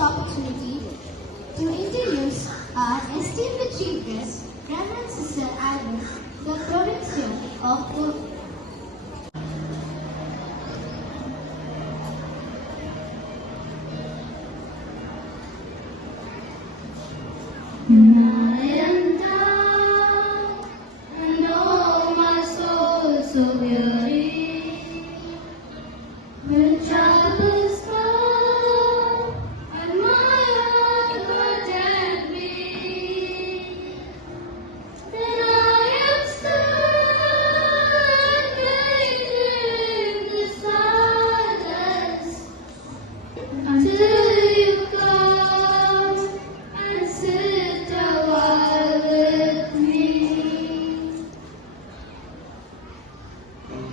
opportunity to introduce our esteemed chief guest, Reverend Sister Agnes, the Provincial of the so weary when troubles come and my heart burdened me, then I am standing in the silence until you come and sit a while with me.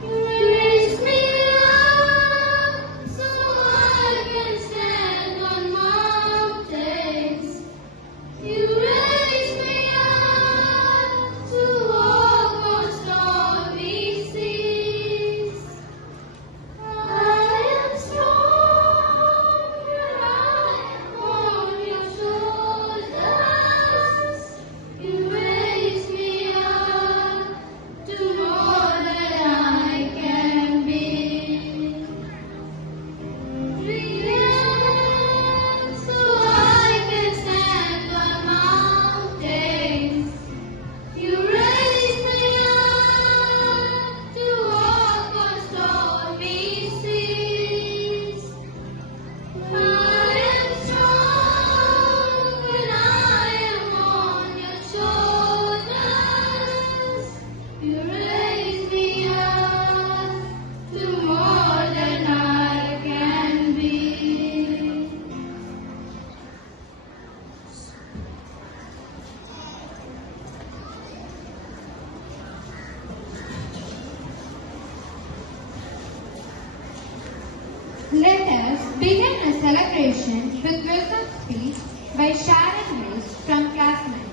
Raise me up so I can stand on mountains. You raise me up to walk on stormy seas. I am strong when I am on your shoulders. You raise me up to more than I can be. So I can stand on mountains. You raise me up to walk on stormy seas. I am strong when I am on your shoulders. You raise me up to more than I can be. Let us begin the celebration with welcome speech by Sharon Mills from Class 9.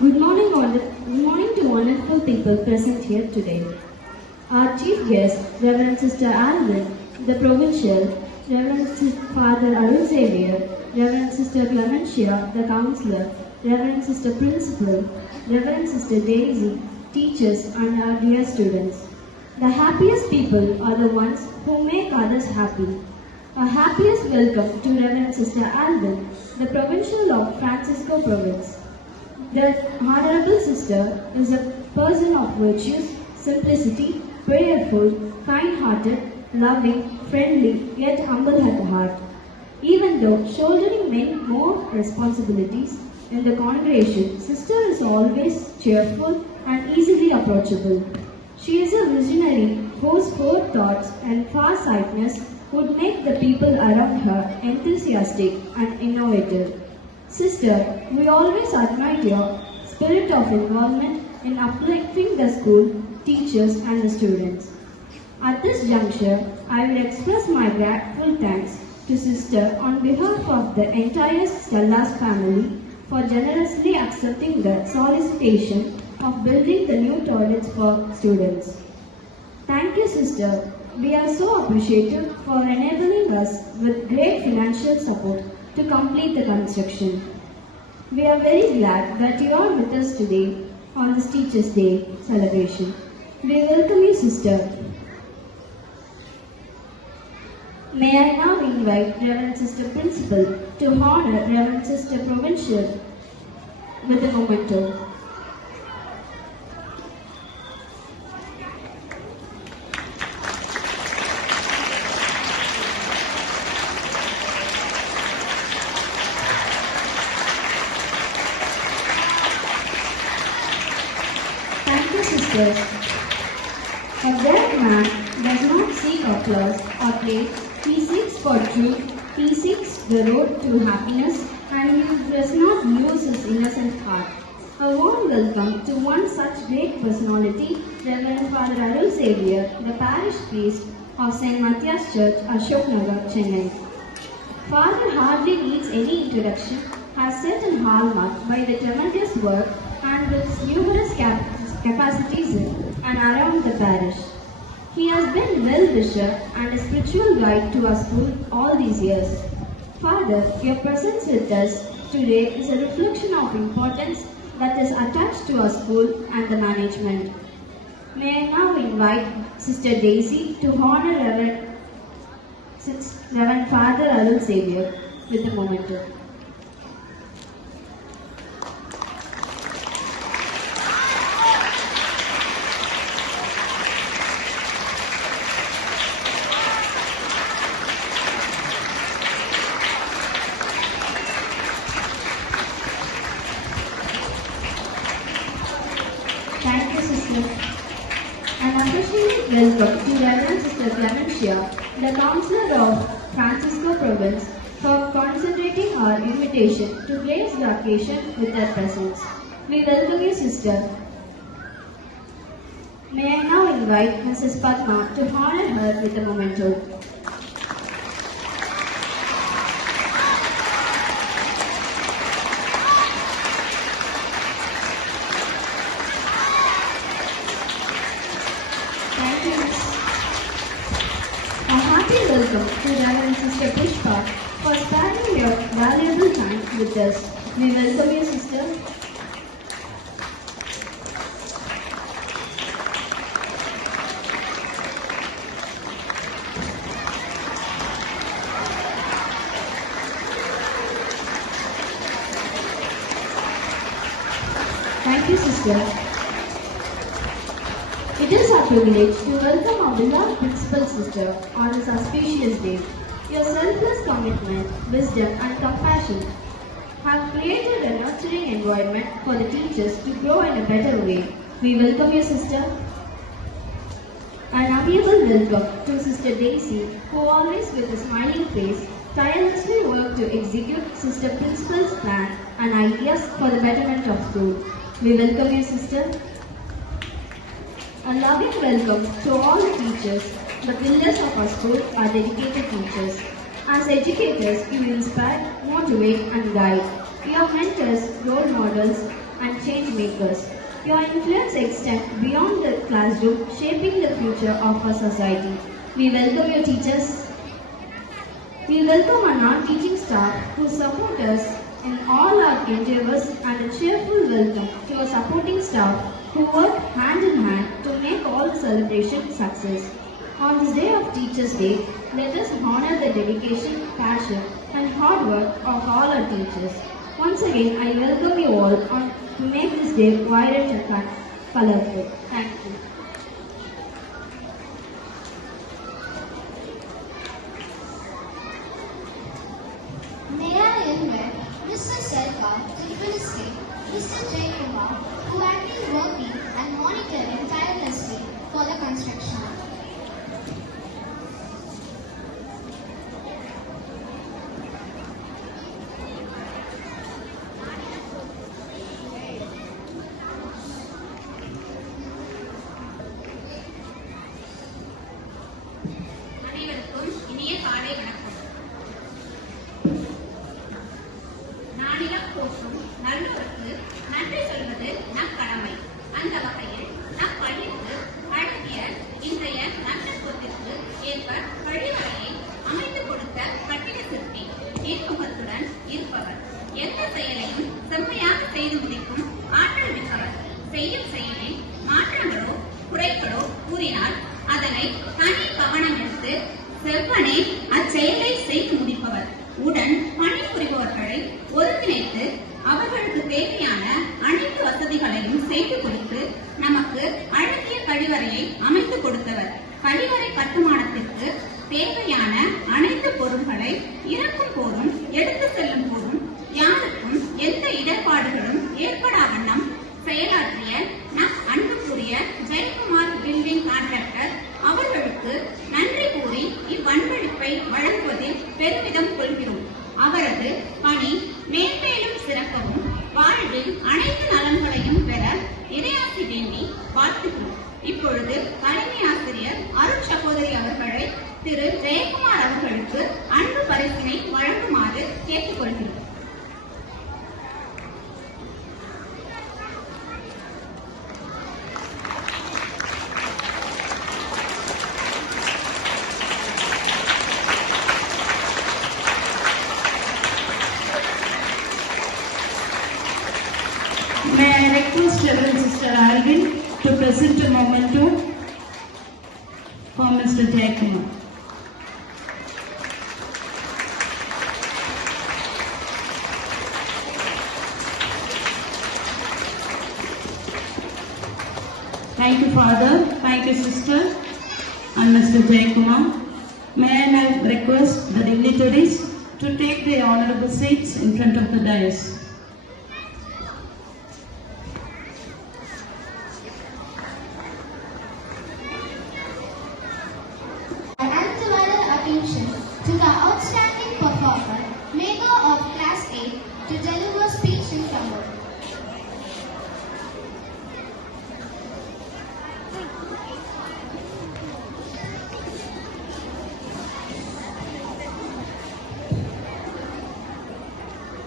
Good morning to wonderful people present here today. Our chief guest, Reverend Sister Alvin, the Provincial, Reverend Father Arun Xavier, Reverend Sister Clementia, the Counselor, Reverend Sister Principal, Reverend Sister Daisy, teachers and our dear students. The happiest people are the ones who make others happy. Our happiest welcome to Reverend Sister Alvin, the Provincial of Francisco Province. The Honorable Sister is a person of virtues, simplicity, prayerful, kind-hearted, loving, friendly, yet humble at heart. Even though shouldering many more responsibilities in the congregation, Sister is always cheerful and easily approachable. She is a visionary whose forethoughts and far-sightedness would make the people around her enthusiastic and innovative. Sister, we always admire your spirit of involvement in uplifting the school, teachers and the students. At this juncture, I will express my grateful thanks to Sister on behalf of the entire Stella's family for generously accepting the solicitation of building the new toilets for students. Thank you, Sister. We are so appreciative for enabling us with great financial support to complete the construction. We are very glad that you are with us today on this Teachers' Day celebration. We welcome you, Sister. May I now invite Reverend Sister Principal to honor Reverend Sister Provincial with a memento. Thank you, sisters. A great man does not seek applause or praise. He seeks for truth. He seeks the road to happiness, and he does not lose his innocent heart. A warm welcome to one such great personality, Reverend Father Arun Xavier, the parish priest of St. Matthias Church, Ashoknagar, Chennai. Father hardly needs any introduction, has set an hallmark by the tremendous work and with numerous capacities and around the parish. He has been well-wisher and a spiritual guide to our school all these years. Father, your presence with us today is a reflection of importance that is attached to our school and the management. May I now invite Sister Daisy to honor Reverend Father Arul Xavier with a memento. Thank you, Sister. An affectionate welcome to Reverend Sister Clementia, the Counselor of Francisco Province, for concentrating our invitation to grace the occasion with their presence. We welcome you, Sister. May I now invite Mrs. Padma to honor her with a memento. Thank you, Miss. A hearty welcome to Reverend Sister Pushpa for sparing your valuable time with us. We welcome you, Sister. Thank you, Sister. It is our privilege to welcome our beloved Principal Sister on this auspicious day. Your selfless commitment, wisdom and compassion have created a nurturing environment for the teachers to grow in a better way. We welcome you, Sister. An amiable welcome to Sister Daisy, who always with a smiling face tirelessly worked to execute Sister Principal's plan and ideas for the betterment of school. We welcome you, Sister. A loving welcome to all the teachers. The pillars of our school are dedicated teachers. As educators, you inspire, motivate and guide. You are mentors, role models and change makers. Your influence extends beyond the classroom, shaping the future of our society. We welcome your teachers. We welcome our non-teaching staff who support us in all our endeavors, and a cheerful welcome to our supporting staff who work hand in hand to make all the celebrations success. On this day of Teachers' Day, let us honor the dedication, passion and hard work of all our teachers. Once again, I welcome you all to make this day vibrant and colorful. Thank you. May I invite Mr. Selva to felicitate Mr. Jay Kumar, who had been working and monitoring tirelessly for the construction. அனைவருக்கும் இனிய காலை வணக்கம். நானிலம் போற்றும் நல்லோருக்கு நன்றி சொல்வது நம் கடமை. அந்த வகையில் நம் பள்ளிக்கு அழகிய இன்றைய நட்சத்திரத்திற்கு ஏற்ப கழிவறையை அமைத்துக் கொடுத்த கட்டிட சிற்பி நேர்முகத்துடன் இருப்பவர். எந்த செயலையும் செம்மையாக செய்து முடிக்கும் ஆற்றல் மிக்கவர். செய்யும் செயலில் மாற்றங்களோ குறைகளோ கூறினால் அதனை தனி கவனம் எடுத்து செவ்வனே அச்செயலை செய்து முடிப்பவர். உடன் பணிபுரிபவர்களை ஒருங்கிணைத்து அவர்களுக்கு தேவையான அனைத்து வசதிகளையும் செய்து கொடுத்து நமக்கு அழகிய கழிவறையை அமைத்துக் கொடுத்தவர். கழிவறை கட்டுமானத்திற்கு தேவையான அனைத்து பொருட்களை இறக்கும் போதும் எடுத்து செல்லும் போதும் யாருக்கும் எந்த இடர்பாடுகளும் ஏற்படா வண்ணம் செயலாற்றிய நம் அன்புக்குரிய ஜெயக்குமார் பில்டிங் கான்ட்ராக்டர் அவர்களுக்கு நன்றி கூறி இவ்வன்பளிப்பை வழங்குவதில் பெருமிதம் கொள்கிறோம். அவரது பணி மேன்மேலும் சிறக்கவும் வாழ்வில் அனைத்து நலன்களையும் பெற இறையாசி வேண்டி வாழ்த்துகிறோம். இப்பொழுது தலைமை ஆசிரியர் அருள் சகோதரி அவர்களை திரு ஜெயக்குமார் அவர்களுக்கு அன்பு பரிசினை வழங்குமாறு கேட்டுக்கொள்கிறோம். present a memento for Mr. Jayakumar. Thank you, Father. Thank you, Sister and Mr. Jayakumar. May I now request the dignitaries to take their honorable seats in front of the dais. Attention to the outstanding performer, maker of Class 8, to deliver speech in Tamil.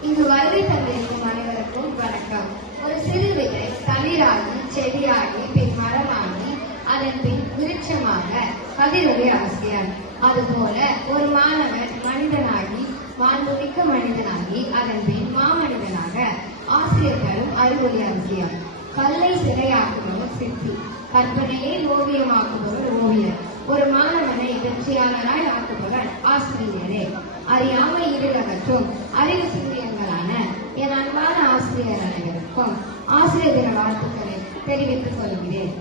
இங்கு வருகை தந்திருக்கும் அனைவருக்கும் வணக்கம். ஒரு சிறு விதை தளிராகி செடியாகி பின் மரமாகி அதன் பின் விருட்சமாக கதிரொலி அவசியம். அதுபோல ஒரு மாணவன் மனிதனாகி மாண்புமிக்க மனிதனாகி அதன் பின் மாமனிதனாக ஆசிரியர்களும் அறிவொளி அவசியம். கல்லை சிலையாக்குபவர் சிற்பி, கற்பனையை ஓவியமாக்குபவர் ஓவியர். ஒரு மாணவனை வெற்றியாளராய் ஆக்குபவர் ஆசிரியரே. அறியாமை இருளகற்றும் அறிவு சிந்தியங்களான என் அன்பான ஆசிரியர் அனைவருக்கும் ஆசிரியர் தின வாழ்த்துக்களை தெரிவித்துக் கொள்கிறேன்.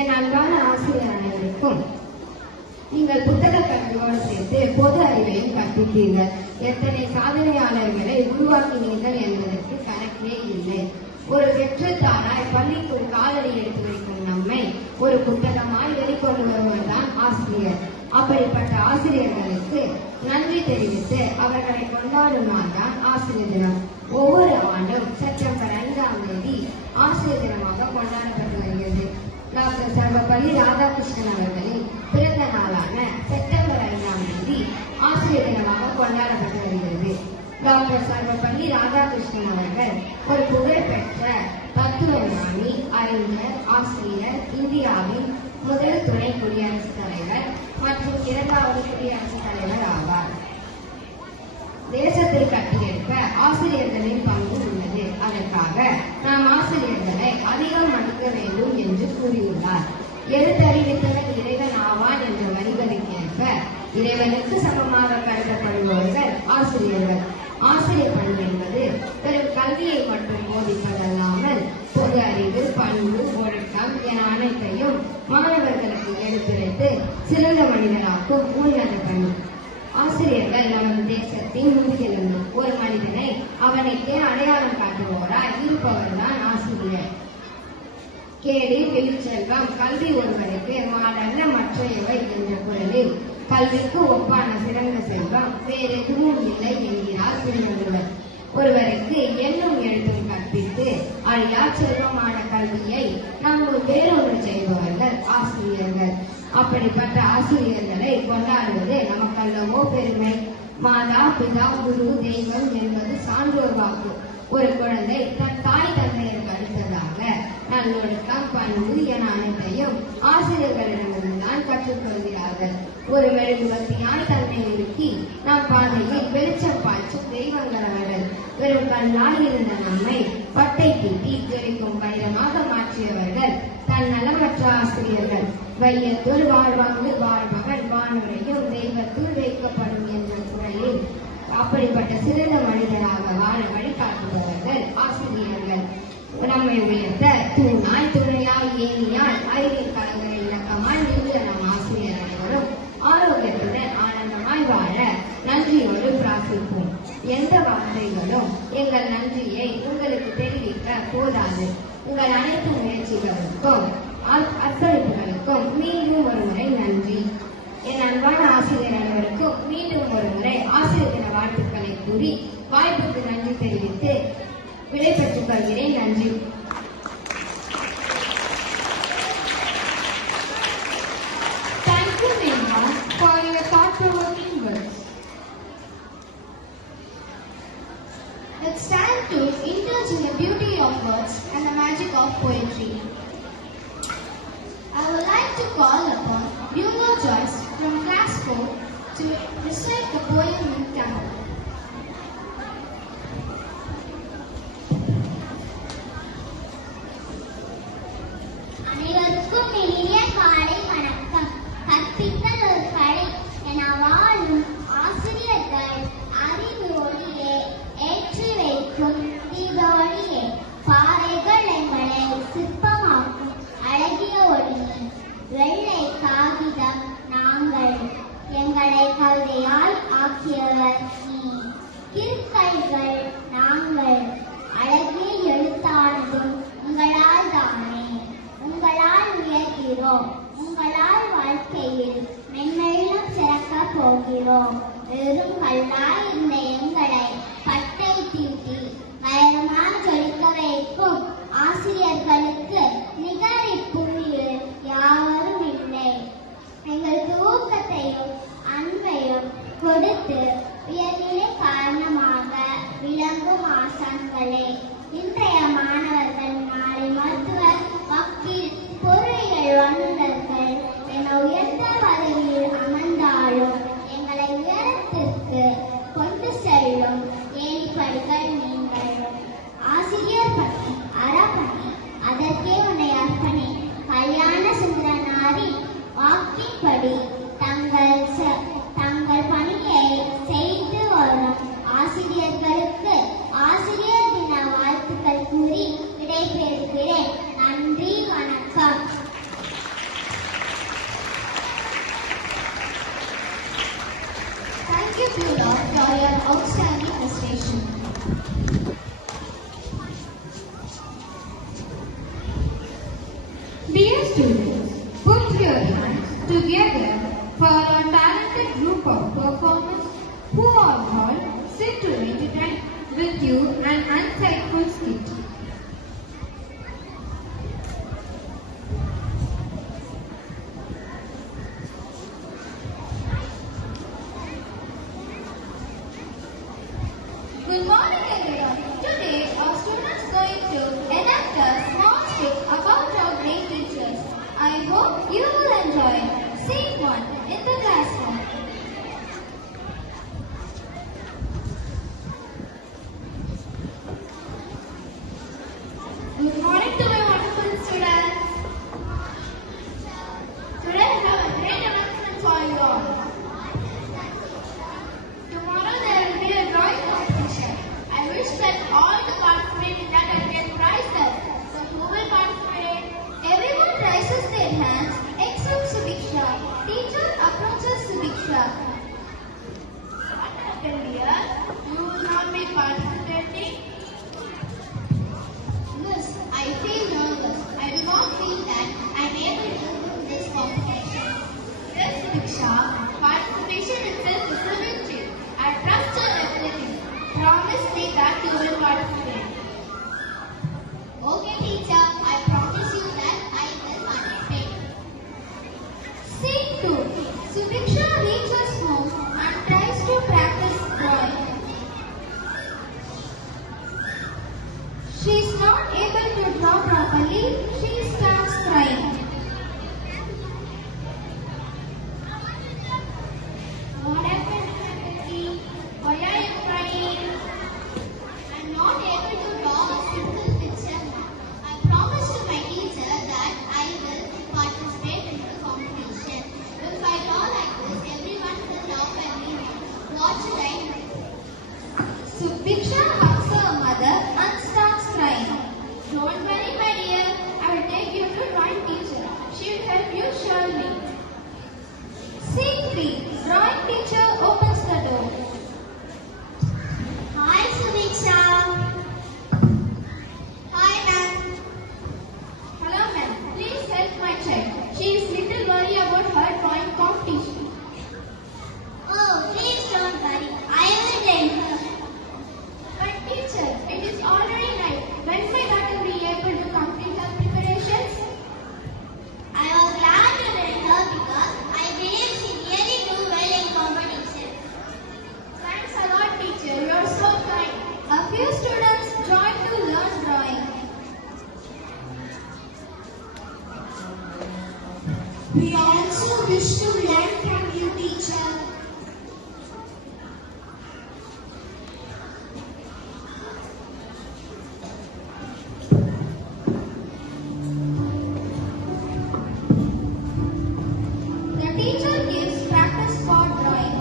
என் அன்பான ஆசிரியர் அனைவருக்கும் நீங்கள் புத்தக கல்வியோடு சேர்த்து பொது அறிவையும் கற்பித்தீர்கள். எத்தனை சாதனையாளர்களை உருவாக்கினீர்கள் என்பதற்கு கணக்கே இல்லை. ஒரு வெற்றுத்தாராய் பள்ளிக்குள் காலடி எடுத்து வைக்கும் நம்மை ஒரு புத்தகமாய் வெளிக்கொண்டு வருவதுதான் ஆசிரியர். அப்படிப்பட்ட ஆசிரியர்களுக்கு நன்றி தெரிவித்து அவர்களை கொண்டாடும் நாள் தான் ஆசிரியர் தினம். ஒவ்வொரு ஆண்டும் செப்டம்பர் 5ஆம் தேதி ஆசிரியர் தினமாக கொண்டாடப்பட்டு வருகிறது. டாக்டர் சர்வப்பள்ளி ராதாகிருஷ்ணன் அவர்களின் பிறந்த நாளான செப்டம்பர் 5ஆம் தேதி ஆசிரியர் தினமாக கொண்டாடப்பட்டு வருகிறது. டாக்டர் சர்வப்பள்ளி ராதாகிருஷ்ணன் அவர்கள் ஒரு புகழ்பெற்ற தத்துவஞானி, அறிஞர், ஆசிரியர், இந்தியாவின் முதல் துணை குடியரசுத் தலைவர் மற்றும் 2வது குடியரசுத் தலைவர் ஆவார். தேசத்தை கட்டியெழுப்ப ஆசிரியர்களின் பங்கு உள்ளது. அதற்காக நாம் ஆசிரியர்களை அதிகம் மதிக்க வேண்டும் என்று கூறியுள்ளார். எழுத்தறிவித்தவன் இறைவன் ஆவான் என்ற வரிகளுக்கேற்ப இறைவனுக்கு சமமாக கருதப்படுபவர்கள் ஆசிரியர்கள். ஆசிரியர் பண்பு என்பது வெறும் கல்வியை மட்டும் போதிப்பதல்லாமல் பொது அறிவு, பண்பு, ஒழுக்கம் என அனைத்தையும் மாணவர்களுக்கு எடுத்துரைத்து சிறந்த மனிதராக்கும் உன்னத பணி. ஆசிரியர்கள் நமது தேசத்தின் முதுகெலும்பு. ஒரு மனிதனை அவனுக்கே அடையாளம் காட்டுவோராய் இருப்பவர்தான் ஆசிரியர். கேடில் வெளிச்செல்வம் கல்வி ஒருவருக்கு மாடல்ல மற்றையவை என்ற குரலில் கல்விக்கு ஒப்பான சிறந்த செல்வம் வேறெதுவும் இல்லை என்கிறார் திருவள்ளுவர். ஒருவருக்கு எண்ணும் எழுத்தும் கற்பித்து அழியா செல்வமான கல்வியை நம்முள் வேறொன்று செய்பவர்கள் ஆசிரியர்கள். அப்படிப்பட்ட ஆசிரியர்களை கொண்டாடுவது நமக்கல்லவோ பெருமை. மாதா, பிதா, குரு, தெய்வம் என்பது சான்றோர் வாக்கு. ஒரு குழந்தை தன் தாய் தந்தையருக்கு அடுத்ததாக நல்லொழுக்கம், பண்பு என அனைத்தையும் ஆசிரியர்களிடமிருந்துதான் கற்றுக்கொள்கிறார்கள். ஒரு மெழுகுவர்த்தியாய் தன்னை இறுக்கி நம் பாதையில் வெளிச்சம் பாய்ச்சும் தெய்வங்கள் அவர்கள். வெறும் கண்ணால் இருந்த நம்மை பட்டை தீட்டி ஜொலிக்கும் வைரமாக மாற்றியவர்கள் தன்னலமற்ற ஆசிரியர்கள். வையத்துள் வாழ்வாங்கு வாழ்பவன் வானுரையும் தெய்வத்துள் வைக்கப்படும் என்ற குரலில் அப்படிப்பட்ட சிறந்த மனிதராக வாழ வழிகாட்டுபவர்கள் ஆசிரியர்கள். நம்மை உயர்த்த தூணாய், துணையாய், ஏனியாய், அறிவியல் கலங்கரை இலக்கமாய் நின்ற நம் ஆசிரியர் அனைவரும் ஆரோக்கியத்துடன் ஆனந்தமாய் வாழ நன்றியோடு பிரார்த்திப்போம். எந்த வார்த்தைகளும் எங்கள் நன்றியை உங்களுக்கு தெரிவிக்க போதாது. உங்கள் அனைத்து முயற்சிகளுக்கும் அர்ப்பணிப்புகளுக்கும் மீண்டும் ஒரு முறை நன்றி. என் அன்பான ஆசிரியர் அனைவருக்கும் மீண்டும் ஒரு முறை ஆசிரியர் தின வாழ்த்துக்களை கூறி வாய்ப்புக்கு நன்றி தெரிவித்து விடை பெற்றுக் கொள்கிறேன். நன்றி. Thank you, Neha, for your thought-provoking words. It's time to indulge in the beauty of words and the magic of poetry. I would like to call upon Hugo Joyce from Class 4 to recite the poem in Tamil. அனைவருக்கும் ஏழை காகிதம் நாங்கள், எங்களை கவிதையாய் ஆக்கியவர் நீ. கிறுக்கல்கள் நாங்கள், அழகிய எழுத்தானதும் உங்களால் தானே. உங்களால் உயர்கிறோம், உங்களால் வாழ்க்கையில் மென்மேலும் சிறக்க போகிறோம். வெறும் கல்லாய் இருந்த எங்களை பட்டை தீட்டி மரமாக ஜொலிக்க வைக்கும் ஆசிரியர்களுக்கு நிகர் இப்புவியில் யாரும் இல்லை. எங்களுக்கு ஊக்கத்தையும் அன்பையும் கொடுத்து உயர்நிலை காரணமாக விளங்கும் ஆசான்களே, இன்றைய மாணவர்கள் நாளை மருத்துவர், வக்கீல், பொறியியல் வல்லுநர்கள் என உயர்ந்த பதவியில் அமர்ந்தாலும் எங்களை உயரத்திற்கு கொண்டு செல்லும் ஏணிப்படிகள் நீங்கள். ஆசிரியர் பணி, அறப்பணி, அதற்கே உன்னை அர்ப்பணி. கல்யாண சுந்தரனாரி வாக்கின்படி தங்கள் பணியை செய்து வரும் ஆசிரியர்களுக்கு ஆசிரியர் தின வாழ்த்துக்கள் கூறி விடைபெறுகிறேன். நன்றி, வணக்கம். Thank you, Pula, for your outstanding presentation. Dear students, put your hands together for a talented group of performers who are all set to entertain with you an insightful skit. Good morning, everyone. Today, our students are going to enact a small skit about our great teachers. I hope you will enjoy scene 1 in the classroom. Good morning to my wonderful students. Today, I have a great announcement for you all. Tomorrow there will be a drawing competition. I wish that all the participants in that and get prizes. So who will participate? Everyone raises their hands except Subiksha. Teacher approaches Subiksha. What happened here? You will not be participating? Miss, I feel nervous. I do not feel that I am able to win this competition. Yes, Subiksha. Participation itself is a victory. I trust your ability. Promise me that you will participate. Okay, teacher, I promise you that I will participate. Scene 2. Subiksha reaches home and tries to practice drawing. She is not able to draw properly. She starts crying. What happened, Betty? Why are you crying? I am not able to draw a simple picture. I promised to my teacher that I will participate in the competition. If I draw like this, everyone will laugh at me. What should I do? Subiksha hugs her mother and starts crying. Don't worry, my dear. I will take you to drawing teacher. She will help you surely. Scene 3. Drawing teacher opens the door. Hi, Subiksha. Hi, ma'am. Hello, ma'am. Please help my child. She is little worried about her drawing competition. Oh, please don't worry. I will train her. But teacher, it is already night. When my daughter be able to complete her preparations? I was glad to train her because I believe she really do well in competition. Thanks a lot, teacher. You are so kind. A few students join to learn drawing. We also wish to learn from you, teacher. The teacher gives practice for drawing.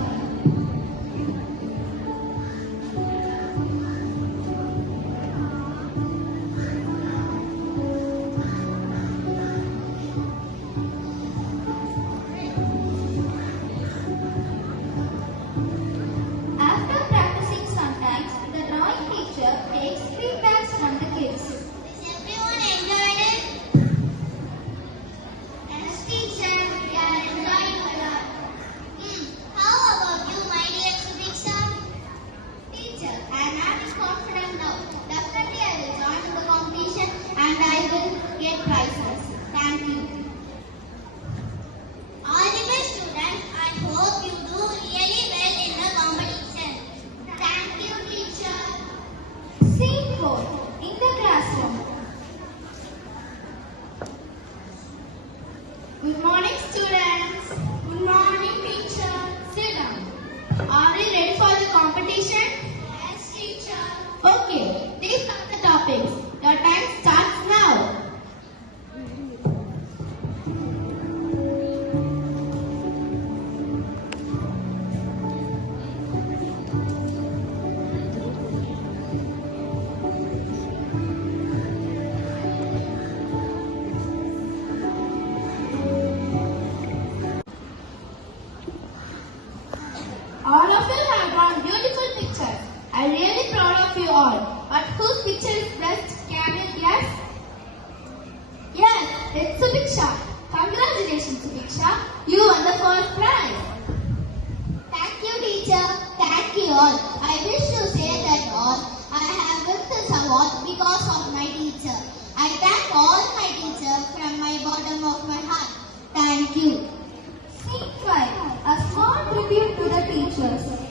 all, I wish to say that all I have got this award because of my teacher. I thank all my teachers from my bottom of my heart. Thank you. Scene 5. A small tribute to the teachers.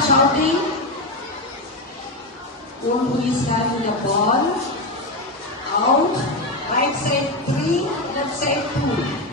stop shouting. One who is having a ball. Out. Right side 3, left side 2.